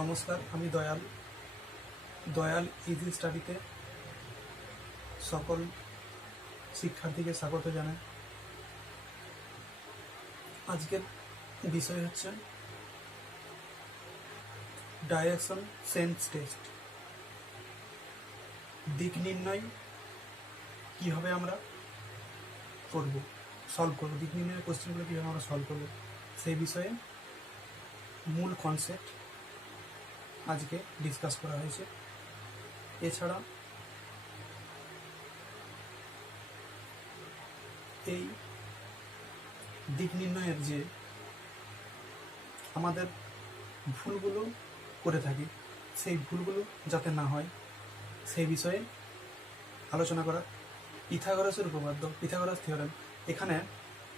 নমস্কার, আমি দয়াল। দয়াল ইজি স্টাডিতে সকল শিক্ষার্থীকে স্বাগত জানাই। আজকের বিষয় হচ্ছে ডাইরেকশন সেন্স টেস্ট। দিক নির্ণয় কীভাবে আমরা সলভ করব, দিক নির্ণয়ের কোশ্চেনগুলো কীভাবে আমরা সলভ করব, সেই বিষয়ে মূল কনসেপ্ট আজকে ডিসকাস করা হয়েছে। এছাড়া এই দিক নির্ণয়ের যে আমাদের ভুলগুলো করে থাকি, সেই ভুলগুলো যাতে না হয় সেই বিষয়ে আলোচনা করা। পিথাগোরাসের উপপাদ্য, পিথাগোরাস থিওরেম। এখানে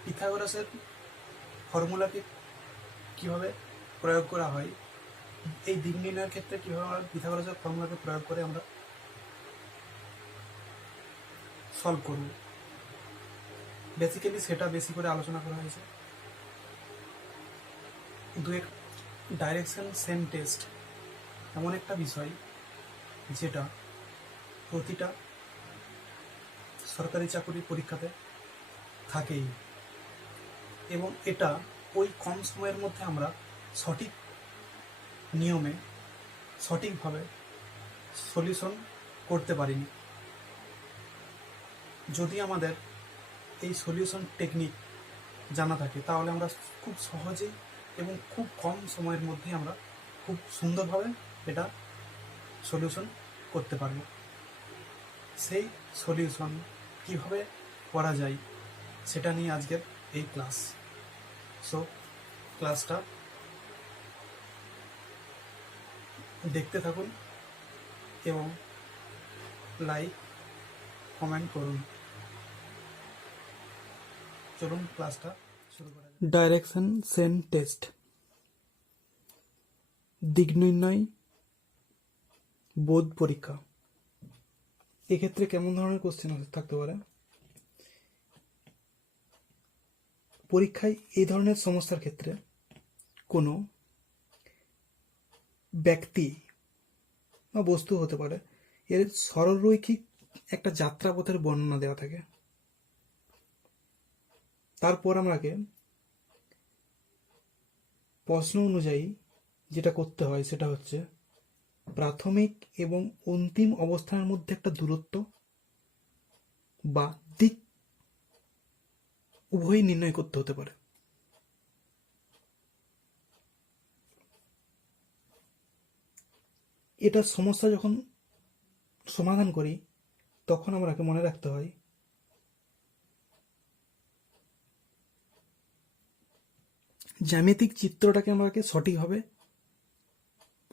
পিথাগোরাসের ফর্মুলাকে কীভাবে প্রয়োগ করা হয়, এই দিক নির্ণয়ের ক্ষেত্রে কীভাবে আমরা পিথাগোরাসের ফর্মুলাকে প্রয়োগ করে আমরা সলভ করব, বেসিক্যালি সেটা বেশি করে আলোচনা করা হয়েছে। ডাইরেকশন সেন্স টেস্ট এমন একটা বিষয় যেটা প্রতিটা সরকারি চাকরির পরীক্ষাতে থাকেই, এবং এটা ওই কম সময়ের মধ্যে আমরা সঠিক নিয়মে সঠিকভাবে সলিউশন করতে পারিনি। যদি আমাদের এই সলিউশন টেকনিক জানা থাকে তাহলে আমরা খুব সহজেই এবং খুব কম সময়ের মধ্যে আমরা খুব সুন্দরভাবে এটা সলিউশন করতে পারব। সেই সলিউশন কীভাবে করা যায় সেটা নিয়ে আজকের এই ক্লাস। সো ক্লাসটা দেখতে থাকুন এবং লাইক কমেন্ট করুন। চলুন ক্লাসটা শুরু করা যাক। ডাইরেকশন সেন্স টেস্ট, দিক নির্ণয় বোধ পরীক্ষা। এক্ষেত্রে কেমন ধরনের কোশ্চেন থাকতে পারে? পরীক্ষায় এই ধরনের সমস্যার ক্ষেত্রে কোনো ব্যক্তি বা বস্তু হতে পারে, এর সরলরৈখিক একটা যাত্রাপথের বর্ণনা দেওয়া থাকে। তারপর আমাকে প্রশ্ন অনুযায়ী যেটা করতে হয় সেটা হচ্ছে প্রাথমিক এবং অন্তিম অবস্থানের মধ্যে একটা দূরত্ব বা দিক উভয়ই নির্ণয় করতে হতে পারে। এটা সমস্যা যখন সমাধান করি তখন আমাকে মনে রাখতে হয় জ্যামিতিক চিত্রটাকে আমাকে সঠিকভাবে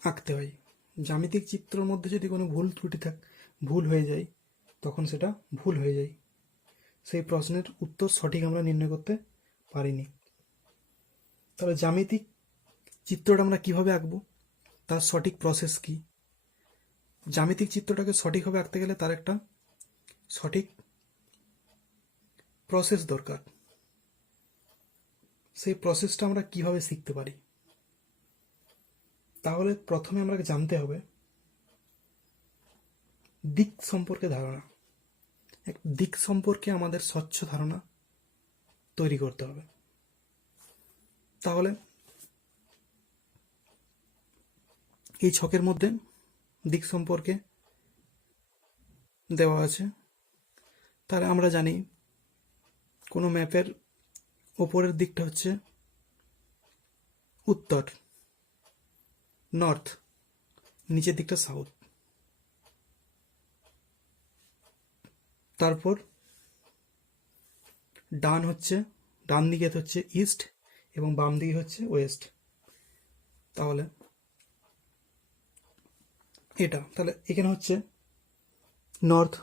আঁকতে হয়। জ্যামিতিক চিত্রের মধ্যে যদি কোনো ভুল হয়ে যায় তখন সেটা ভুল হয়ে যায়, সেই প্রশ্নের উত্তর সঠিক আমরা নির্ণয় করতে পারিনি। তাহলে জ্যামিতিক চিত্রটা আমরা কিভাবে আঁকবো, তার সঠিক প্রসেস কি? জ্যামিতিক চিত্রটাকে সঠিকভাবে আঁকতে গেলে তার একটা সঠিক প্রসেস দরকার। সেই প্রসেসটা আমরা কিভাবে শিখতে পারি? তাহলে প্রথমে আমাকে জানতে হবে দিক সম্পর্কে ধারণা। দিক সম্পর্কে আমাদের স্বচ্ছ ধারণা তৈরি করতে হবে। তাহলে এই ছকের মধ্যে দিক সম্পর্কে দেওয়া আছে। তাহলে আমরা জানি কোনো ম্যাপের ওপরের দিকটা হচ্ছে উত্তর, নর্থ, নিচের দিকটা সাউথ। তারপর ডান দিকে হচ্ছে ইস্ট এবং বাম দিকে হচ্ছে ওয়েস্ট। তাহলে তাহলে এখানে হচ্ছে নর্থ,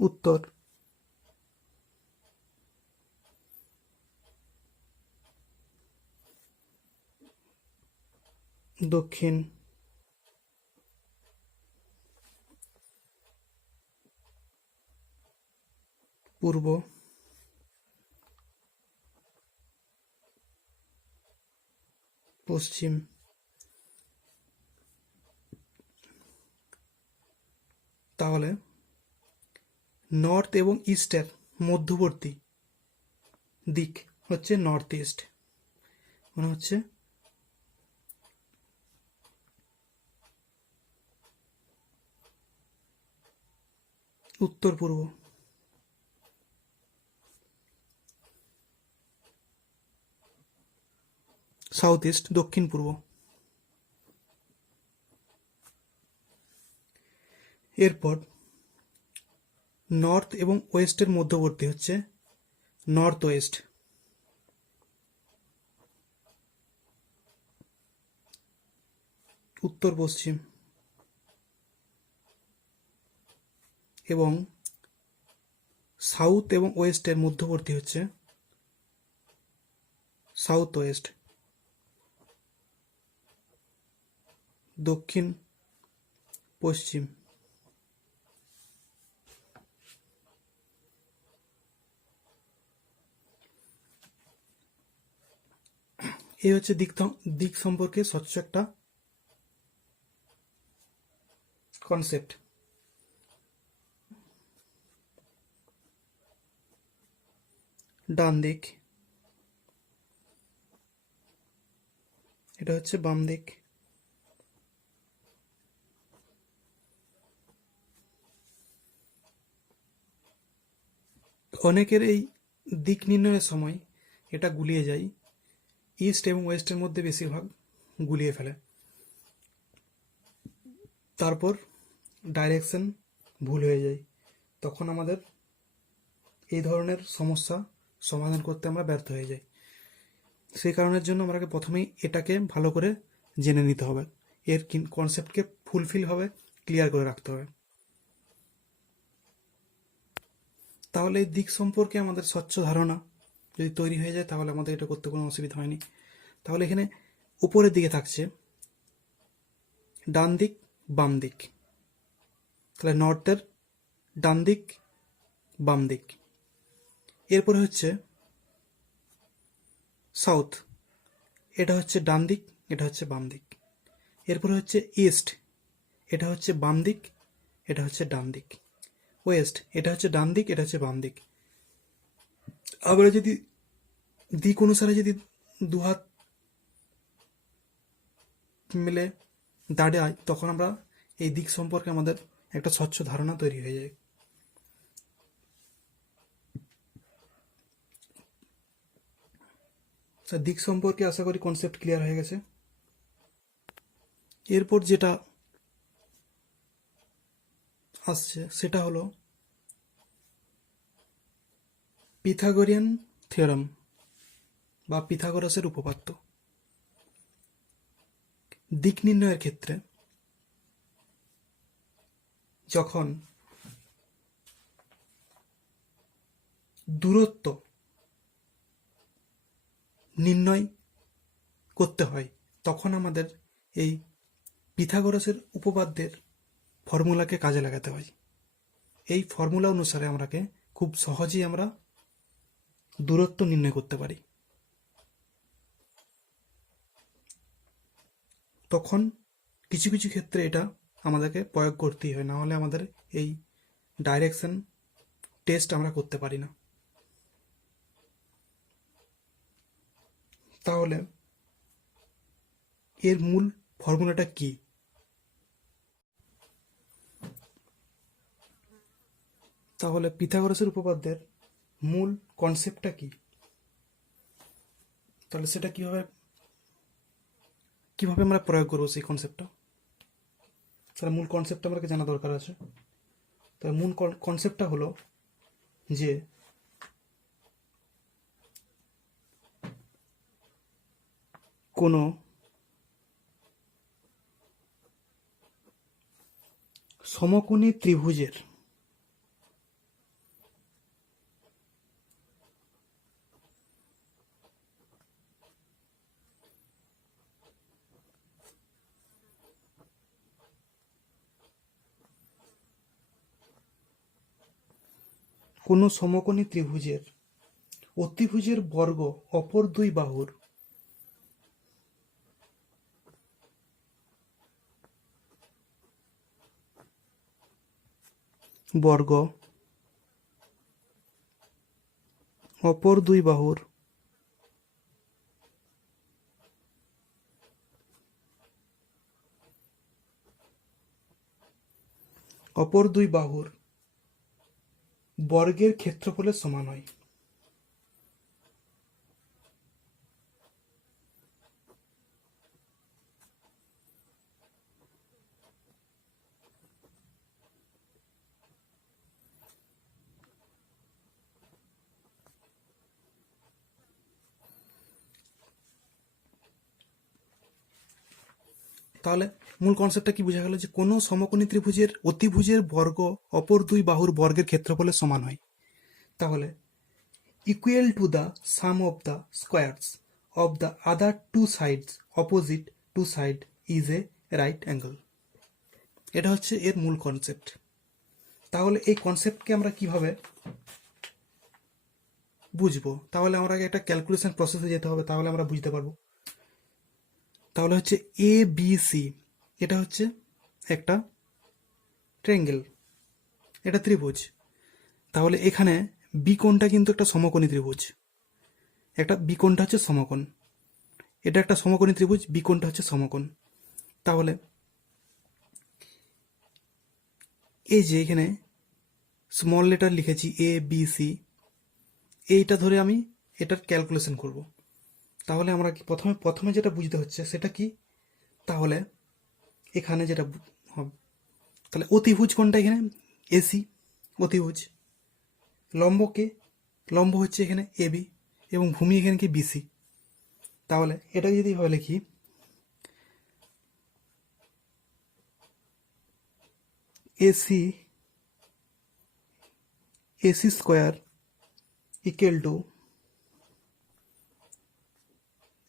উত্তর, দক্ষিণ, পূর্ব, পশ্চিম। তাহলে নর্থ এবং ইস্টের মধ্যবর্তী দিক হচ্ছে নর্থ ইস্ট, মানে হচ্ছে উত্তর পূর্ব। সাউথ ইস্ট দক্ষিণ পূর্ব। এরপর নর্থ এবং ওয়েস্টের মধ্যবর্তী হচ্ছে নর্থ ওয়েস্ট। উত্তর পশ্চিম। এবং সাউথ এবং ওয়েস্টের মধ্যবর্তী হচ্ছে সাউথ ওয়েস্ট, দক্ষিণ পশ্চিম। এই হচ্ছে দিক সম্পর্কে স্বচ্ছ একটা কনসেপ্ট। ডান দিক, এটা হচ্ছে বাম দিক। অনেকের এই দিক নির্ণয়ের সময় এটা গুলিয়ে যায়, ইস্ট এবং ওয়েস্টের মধ্যে বেশিরভাগ গুলিয়ে ফেলে, তারপর ডাইরেকশন ভুল হয়ে যায়। তখন আমাদের এই ধরনের সমস্যা সমাধান করতে আমরা ব্যর্থ হয়ে যাই। সেই কারণের জন্য আমাকে প্রথমেই এটাকে ভালো করে জেনে নিতে হবে, এর কনসেপ্টকে ফুলফিলভাবে ক্লিয়ার করে রাখতে হবে। তাহলে এই দিক সম্পর্কে আমাদের স্বচ্ছ ধারণা যদি তৈরি হয়ে যায় তাহলে আমাদের এটা করতে কোনো অসুবিধা হয়নি। তাহলে এখানে উপরের দিকে থাকছে ডান দিক বাম দিক, তাহলে নর্থের ডান দিক বাম দিক। এরপরে হচ্ছে সাউথ, এটা হচ্ছে ডান দিক, এটা হচ্ছে বাম দিক। এরপরে হচ্ছে ইস্ট, এটা হচ্ছে বাম দিক, এটা হচ্ছে ডান দিক। ওয়েস্ট, এটা হচ্ছে ডান দিক, এটা হচ্ছে বাম দিক। আবার যদি দিক অনুসারে যদি দুহাত মিলে দাঁড়ায় তখন আমরা এই দিক সম্পর্কে আমাদের একটা স্বচ্ছ ধারণা তৈরি হয়ে যায়। দিক সম্পর্কে আশা করি কনসেপ্ট ক্লিয়ার হয়ে গেছে। এরপর যেটা আসছে সেটা হলো পিথাগোরিয়ান থিওরাম বা পিথাগোরাসের উপপাদ্য। দিক নির্ণয়ের ক্ষেত্রে যখন দূরত্ব নির্ণয় করতে হয় তখন আমাদের এই পিথাগোরাসের উপপাদ্যের ফর্মুলাকে কাজে লাগাতে হয়। এই ফর্মুলা অনুসারে আমরাকে খুব সহজেই আমরা দূরত্ব নির্ণয় করতে পারি। তখন কিছু কিছু ক্ষেত্রে এটা আমাদেরকে প্রয়োগ করতেই হয়, না হলে আমাদের এই ডাইরেকশন টেস্ট আমরা করতে পারি না। তাহলে এর মূল ফর্মুলাটা কি? তাহলে পিথাগোরাসের উপপাদ্যের মূল কনসেপ্টটা কি? তাহলে সেটা কিভাবে আমরা প্রয়োগ করবো সেই কনসেপ্টটা? তাহলে মূল কনসেপ্টটা আমাকে জানা দরকার আছে। তাহলে মূল কনসেপ্টটা হলো যে কোনো সমকোণী ত্রিভুজের অতিভুজের বর্গ অপর দুই বাহুর বর্গ অপর দুই বাহুর বর্গের ক্ষেত্রফলের সমান হয়। তাহলে মূল কনসেপ্টটা কি বোঝা গেল, যে কোনো সমকোণী ত্রিভুজের অতিভুজের বর্গ অপর দুই বাহুর বর্গের ক্ষেত্রফলের সমান হয়। তাহলে equal to the sum of the squares of the other two sides opposite to side is a right angle. এটা হচ্ছে এর মূল কনসেপ্ট। তাহলে এই কনসেপ্টকে আমরা কিভাবে বুঝবো? তাহলে আমরা একটা ক্যালকুলেশন প্রসেসে যেতে হবে, তাহলে আমরা বুঝতে পারবো। তাহলে হচ্ছে এ বি সি, এটা হচ্ছে একটা ট্রায়াঙ্গেল, এটা ত্রিভুজ। তাহলে এখানে বিকোণটা কিন্তু একটা সমকোণী ত্রিভুজ, একটা বিকোণটা হচ্ছে সমকোণ, এটা একটা সমকোণী ত্রিভুজ, বিকোণটা হচ্ছে সমকোণ। তাহলে এই যে এখানে স্মল লেটার লিখেছি এ বি সি, এইটা ধরে আমি এটার ক্যালকুলেশন করব। তাহলে আমরা প্রথমে যেটা বুঝতে হচ্ছে সেটা কি, তাহলে এখানে যেটা হবে, তাহলে অতিভুজ কোনটা, এখানে এসি অতিভুজ। লম্ব হচ্ছে এখানে এবি এবং ভূমি এখানে কি বিসি। তাহলে এটা যদি ভাবে লিখি, AC square equal to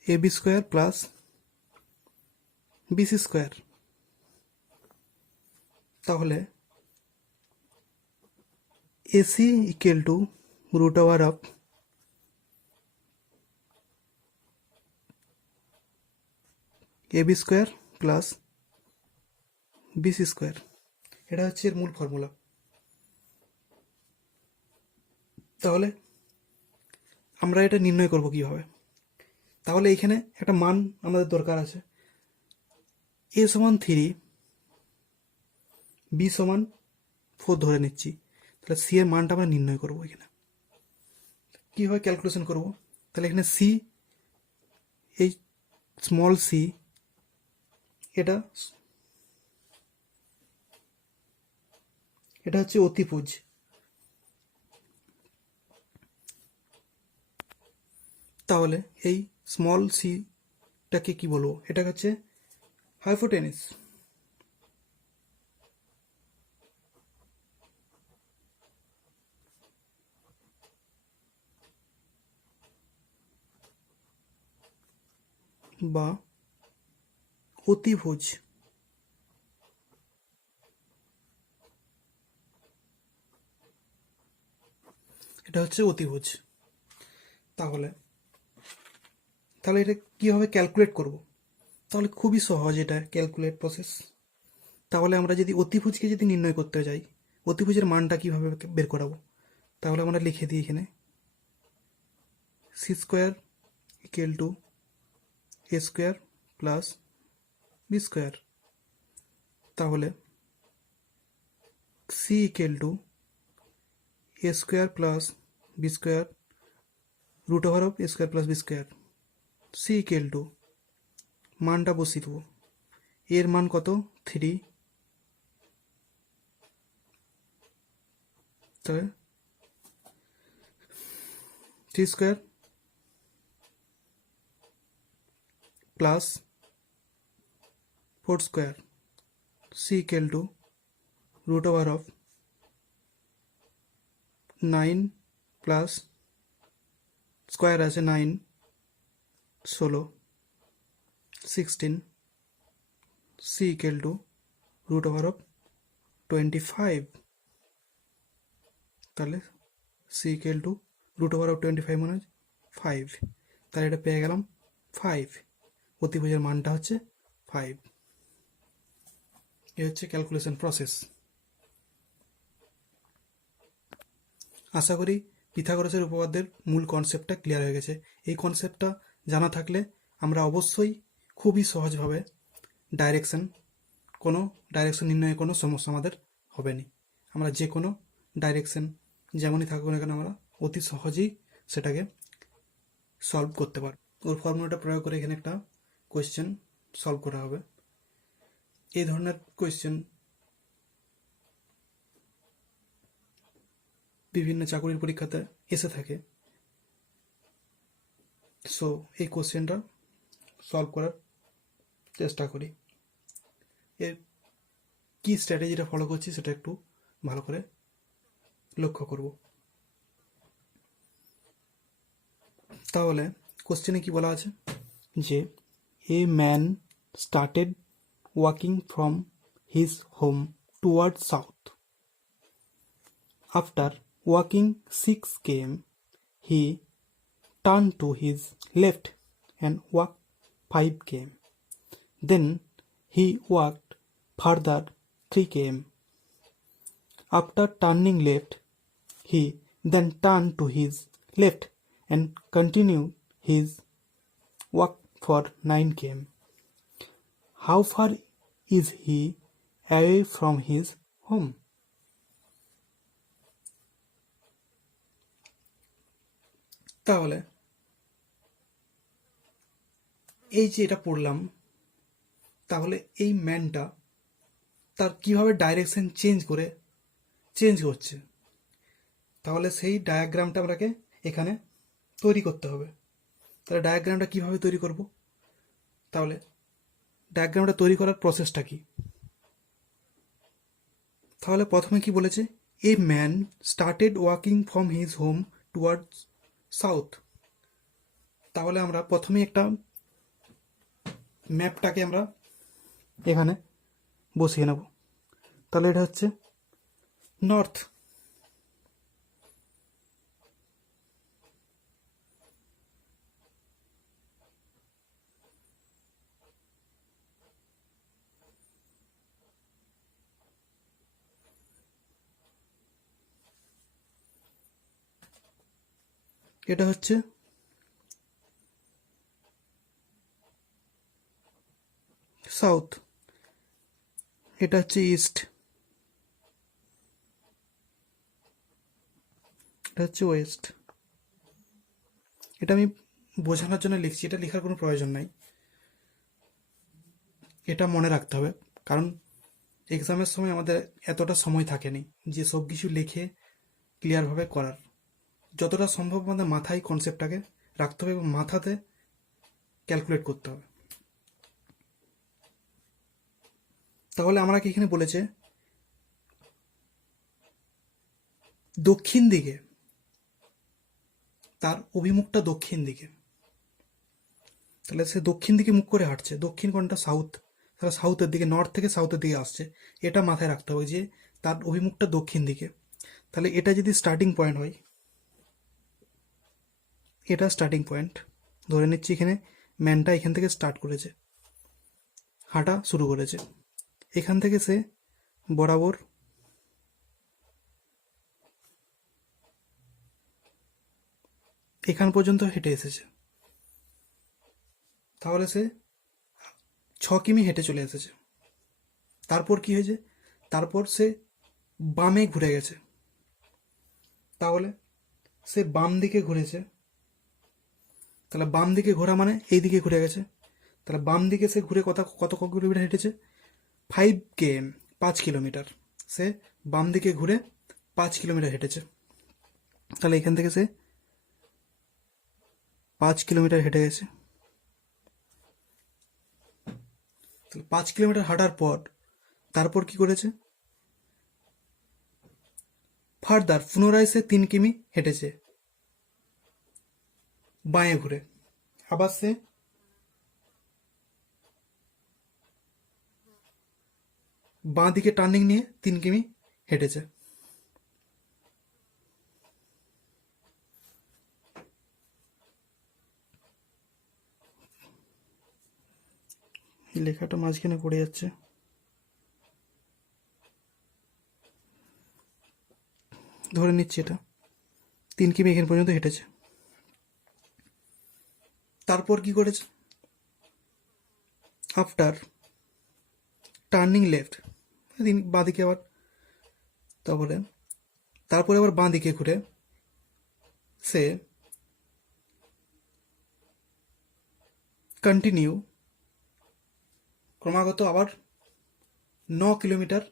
AB square plus BC square. তাহলে AC equal to root over of AB square plus BC square. এটা হচ্ছে এর মূল ফর্মুলা। তাহলে আমরা এটা নির্ণয় করব কিভাবে? তাহলে এখানে একটা মান আমাদের দরকার আছে, এ সমান 3, বি সমান 4 ধরে নিচ্ছি। তাহলে সি এর মানটা আমরা নির্ণয় করব। এখানে কীভাবে ক্যালকুলেশন করব? তাহলে এখানে সি, এই স্মল সি, এটা হচ্ছে অতিভুজ। তাহলে এই স্মল সিটাকে কি বলবো? এটা হচ্ছে হাইপোটেনিস। বা অতিভুজ। এটা হচ্ছে অতিভুজ। তাহলে এটা কীভাবে ক্যালকুলেট করব? তাহলে খুবই সহজ এটা ক্যালকুলেট প্রসেস। তাহলে আমরা যদি অতিভুজকে যদি নির্ণয় করতে যাই, অতিভুজের মানটা কীভাবে বের করাবো? তাহলে আমরা লিখে দিই এখানে C square equal to A square plus B square. তাহলে C equal to A square plus B square root over of A square plus B square. C equal to মানটা বসিয়ে দেবো, এর মান কত 3, তাহলে 3 square plus 4 square. C equal to root over of 9 plus square আছে 9, 16, 16। C equal to root over of 25। তাহলে C equal to root over of 25 মানে 5। তাহলে এটা পেয়ে গেলাম 5। অতিভুজের মানটা হচ্ছে 5। এ হচ্ছে ক্যালকুলেশন প্রসেস। আশা করি পিথাগোরাসের উপপাদ্যের মূল কনসেপ্টটা ক্লিয়ার হয়ে গেছে। এই কনসেপ্টটা জানা থাকলে আমরা অবশ্যই খুবই সহজভাবে ডাইরেকশন নির্ণয়ে কোনো সমস্যা আমাদের হবে না। আমরা যে কোনো ডাইরেকশন যেমনই থাকুক না কেন আমরা অতি সহজেই সেটাকে সলভ করতে পারব। ওর ফর্মুলাটা প্রয়োগ করে এখানে একটা কোয়েশ্চেন সলভ করা হবে। এই ধরনের কোয়েশ্চেন বিভিন্ন চাকরির পরীক্ষাতে এসে থাকে। সো এই কোয়েশ্চেনটা সলভ করার চেষ্টা করি। এর কি স্ট্র্যাটেজিটা ফলো করছি সেটা একটু ভালো করে লক্ষ্য করব। তাহলে কোশ্চেনে কি বলা আছে যে a man started walking from his home toward south. After walking 6 km he turned to his left and walked 5 km. Then he walked further 3 km. After turning left, he then turned to his left and continued his walk for 9 km. How far is he away from his home? তাহলে এই যে এটা পড়লাম, তাহলে এই ম্যানটা তার কিভাবে direction change করছে, তাহলে সেই ডায়াগ্রামটা আমাকে এখানে তৈরি করতে হবে। তাহলে ডায়াগ্রামটা কিভাবে তৈরি করব? তাহলে ডায়াগ্রামটা তৈরি করার প্রসেসটা কি? তাহলে প্রথমে কি বলেছে? A man started walking from his home towards south. তাহলে আমরা প্রথমে একটা ম্যাপটাকে আমরা এখানে বসিয়ে নেব। তাহলে এটা হচ্ছে নর্থ। এটা হচ্ছে সাউথ, এটা হচ্ছে ইস্ট, এটা হচ্ছে ওয়েস্ট। এটা আমি বোঝানোর জন্য লিখছি, এটা লেখার কোনো প্রয়োজন নাই, এটা মনে রাখতে হবে। কারণ এক্সামের সময় আমাদের এতটা সময় থাকেনি যে সব কিছু লিখে ক্লিয়ারভাবে করার। যতটা সম্ভব আমাদের মাথায় কনসেপ্টটাকে রাখতে হবে এবং মাথাতে ক্যালকুলেট করতে হবে। তাহলে আমরা কি এখানে বলেছে দক্ষিণ দিকে, তার অভিমুখটা দক্ষিণ দিকে, তাহলে সে দক্ষিণ দিকে মুখ করে হাঁটছে। দক্ষিণ কোনটা? সাউথ। তাহলে সাউথের দিকে, নর্থ থেকে সাউথের দিকে আসছে, এটা মাথায় রাখতে হবে যে তার অভিমুখটা দক্ষিণ দিকে। তাহলে এটা যদি স্টার্টিং পয়েন্ট হয়, এটা স্টার্টিং পয়েন্ট ধরে নিচ্ছি, এখানে ম্যানটা এখান থেকে স্টার্ট করেছে, হাঁটা শুরু করেছে। এখান থেকে সে বরাবর এখান পর্যন্ত হেঁটে এসেছে। তাহলে সে 6 কিমি হেঁটে চলে এসেছে। তারপর কি হয়েছে? তারপর সে বামে ঘুরে গেছে। তাহলে সে বাম দিকে ঘুরেছে। তাহলে বাম দিকে ঘোরা মানে এই দিকে ঘুরে গেছে। তাহলে বাম দিকে সে ঘুরে কত কিলোমিটার হেঁটেছে? 5 km, 5 কিলোমিটার। সে বাম দিকে ঘুরে 5 কিলোমিটার হেঁটেছে। তাহলে এখান থেকে সে 5 কিলোমিটার হেঁটে গেছে। তাহলে 5 কিলোমিটার হাঁটার পর তারপর কি করেছে? ফার্দার পুনরায় সে 3 কিমি হেঁটেছে বাঁয়ে ঘুরে। আবার সে বাঁ দিকে টার্নিং নিয়ে 3 কিমি হেঁটেছে। এই লেখাটা মাঝখানে পড়ে যাচ্ছে। ধরে নিচ্ছি এটা 3 কিমি এখান পর্যন্ত হেঁটেছে। তারপর কি করেছে, আফটার টার্নিং লেফট, বাঁদিকে আবার, তারপরে আবার বাঁদিকে ঘুরে সে কন্টিনিউ ক্রমাগত আবার 9 কিলোমিটার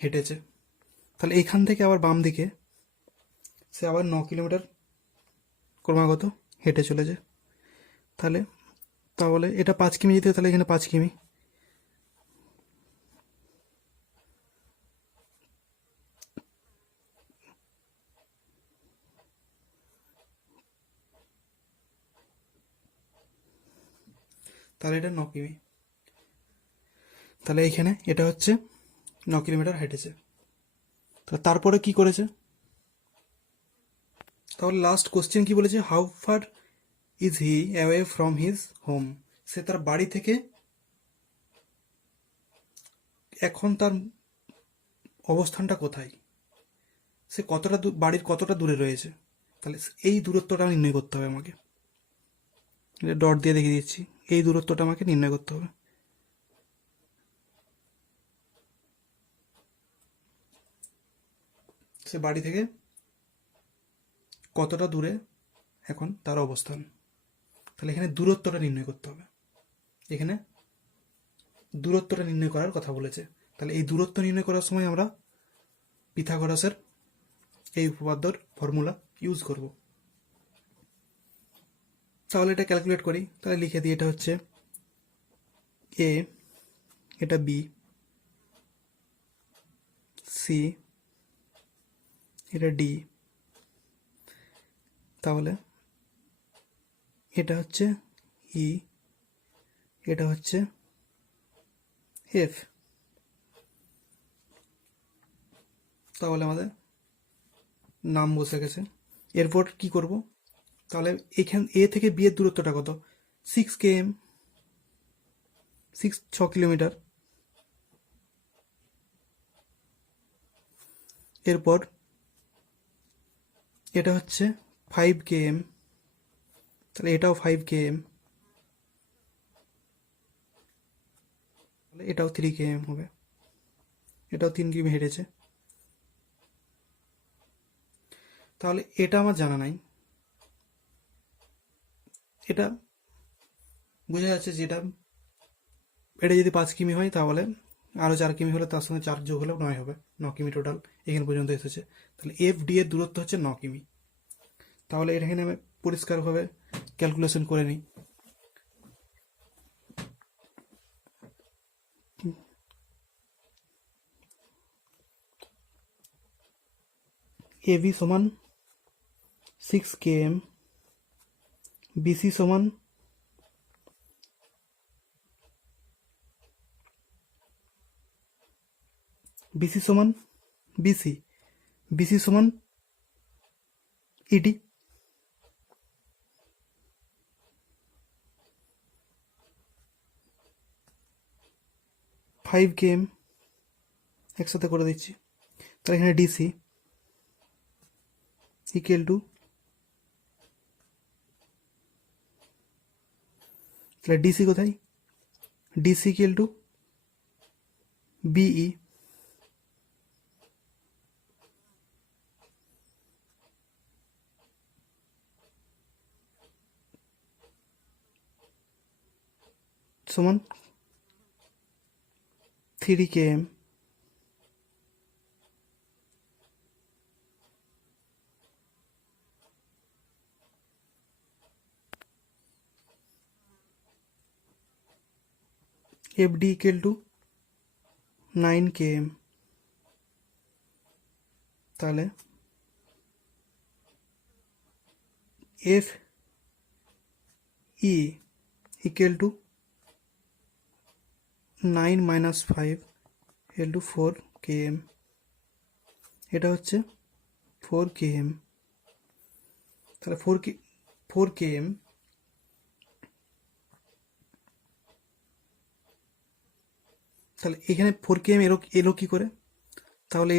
হেঁটেছে। তাহলে এইখান থেকে আবার বাম দিকে সে আবার 9 কিলোমিটার ক্রমাগত হেঁটে চলেছে। তাহলে এটা 5 কিমি যেতে, তাহলে এখানে 5 কিমি। তাহলে এটা 9 কিমি। তাহলে এইখানে এটা হচ্ছে 9 কিলোমিটার হেঁটেছে। তারপরে কি করেছে, তাহলে লাস্ট কোশ্চেন কি বলেছে, how far is he away from his home, সে তার বাড়ি থেকে এখন তার অবস্থানটা কোথায়, সে বাড়ির কতটা দূরে রয়েছে। তাহলে এই দূরত্বটা নির্ণয় করতে হবে আমাকে, ডট দিয়ে দেখিয়ে দিচ্ছি, এই দূরত্বটা আমাকে নির্ণয় করতে হবে। সে বাড়ি থেকে কতটা দূরে এখন তার অবস্থান, তাহলে এখানে দূরত্বটা নির্ণয় করতে হবে। এখানে দূরত্বটা নির্ণয় করার কথা বলেছে। তাহলে এই দূরত্ব নির্ণয় করার সময় আমরা পিথাগোরাসের এই উপপাদ্যর ফর্মুলা ইউজ করব। তাহলে এটা ক্যালকুলেট করি, তাহলে লিখে দিই, এটা হচ্ছে এ, এটা বি, সি, এটা ডি, তাহলে এটা হচ্ছে ই, এটা হচ্ছে এফ। তাহলে আমাদের নাম বসে গেছে। এরপর কি করব, তাহলে এখান এ থেকে বি এর দূরত্বটা কত, 6 km, 6 কিলোমিটার। এরপর এটা হচ্ছে 5 km, তাহলে এটাও 5 km, তাহলে এটাও 3 km হবে, এটাও 3 কিমি হেঁটেছে। তাহলে এটা আমার জানা নাই, এটা বোঝা যাচ্ছে যে এটা যদি 5 কিমি হয় তাহলে আরও 4 কিমি হলে তার সঙ্গে 4 যোগ হলেও 9 হবে, 9 কিমি টোটাল এখানে পর্যন্ত এসেছে। তাহলে এফ ডি এর দূরত্ব হচ্ছে 9 কিমি। তাহলে এখানে আমি পরিষ্কারভাবে ক্যালকুলেশন করে নিই, এবি সমান 6 km, বিসি সমান বিসি সমান ইডি, ফাইভ কেএম একসাথে করে দিচ্ছি। তাহলে এখানে ডিসি ইকুয়াল টু, তাহলে ডিসি কোথায়, ডিসি ইকুয়াল টু বিই, সমান 3 km, FD equal to 9 km, তাহলে FE equal to 9 minus 5 equal to 4 km, এটা হচ্ছে 4 km। তাহলে 4 km, তাহলে এখানে 4 km এলো কি করে, তাহলে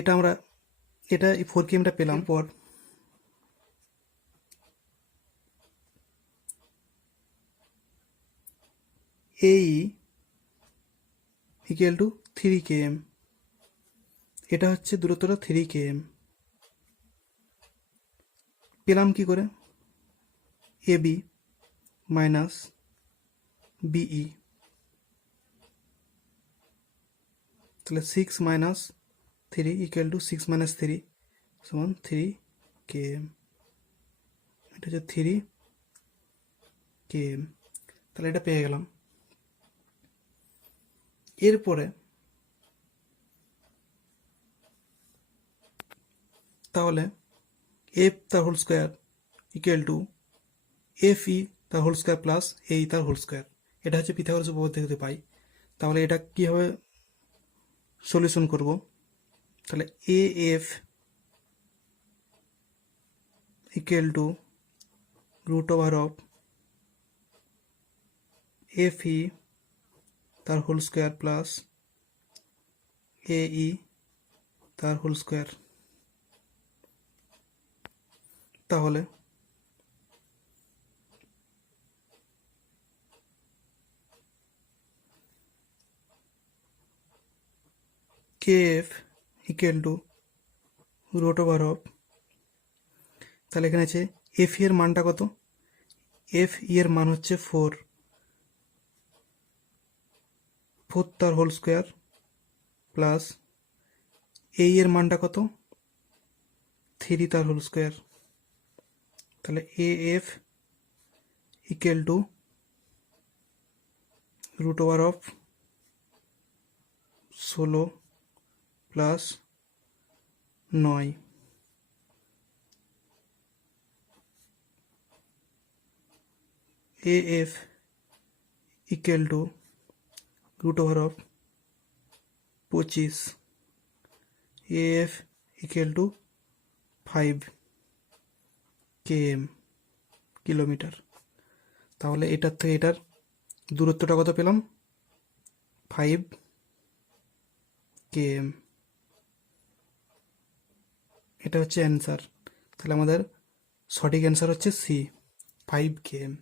এটা এই 4 kmটা পেলাম। পর AE ইকুয়াল টু 3 km। এটা হচ্ছে দূরত্বটা 3 km। পেলাম কি করে? AB মাইনাস BE, তাহলে 6 মাইনাস 3 ইকুয়াল টু 6 মাইনাস 3 সমান 3 km। এটা হচ্ছে 3 km। তাহলে এটা পেয়ে গেলাম। এরপরে তাহলে f তার whole square equal to FE তার হোল স্কোয়ার প্লাস AE তার হোল স্কোয়ার। এটা হচ্ছে পিথাগোরাস উপপাদ্য থেকে পাই। তাহলে এটা কীভাবে সলিউশন করব? তাহলে AF equal to root over of FE তার হোল স্কোয়ার প্লাস AE তার হোল স্কোয়ার। তাহলে KF equal to root over of, তাহলে এখানে আছে FE এর মানটা কত? FE এর মান হচ্ছে 4 তার হোল স্কোয়ার প্লাস AE এর মানটা কত? 3 তার হোল স্কোয়ার। তাহলে AF equal to root over of 16 plus 9। AF equal to root over of 25। AF equal to 5 km, kilometre. তাহলে এটার থেকে এটার দূরত্বটা কত পেলাম? 5 km। এটা হচ্ছে অ্যান্সার। তাহলে আমাদের সঠিক অ্যান্সার হচ্ছে সি, 5 km।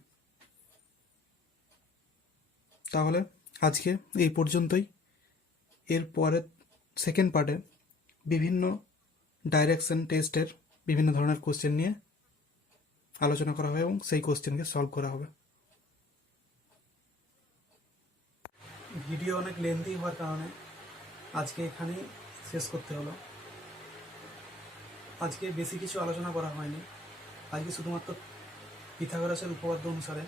তাহলে আজকে এই পর্যন্তই। এর পরে সেকেন্ড পার্টে বিভিন্ন ডাইরেকশন টেস্টের বিভিন্ন ধরনের কোশ্চেন নিয়ে আলোচনা করা হবে এবং সেই কোশ্চেনকে সলভ করা হবে। ভিডিও অনেক লেন্থি হওয়ার কারণে আজকে এখানেই শেষ করতে হলো। আজকে বেশি কিছু আলোচনা করা হয়নি। আজকে শুধুমাত্র পিথাগোরাসের উপপাদ্য অনুসারে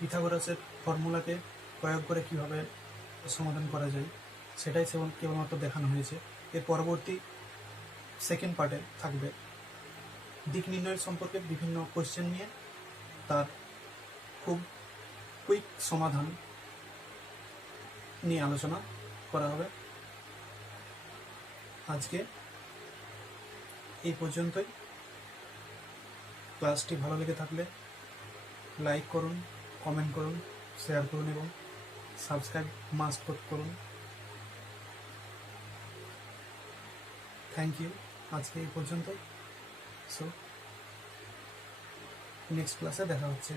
পিথাগোরাসের ফর্মুলাকে প্রয়োগ করে কিভাবে সমাধান করা যায় সেটাই কেবলমাত্র দেখানো হয়েছে। এর পরবর্তী সেকেন্ড পার্টে থাকবে দিক নির্ণয়ের সম্পর্কে বিভিন্ন কোয়েশ্চেন নিয়ে তার খুব কুইক সমাধান নিয়ে আলোচনা করা হবে। আজকে এই পর্যন্তই। ক্লাসটি ভালো লেগে থাকলে লাইক করুন, কমেন্ট করুন, শেয়ার করুন এবং সাবস্ক্রাইব মাস্ট করুন। Thank you. আজকে এই পর্যন্তই। সো নেক্সট ক্লাসে দেখা হচ্ছে।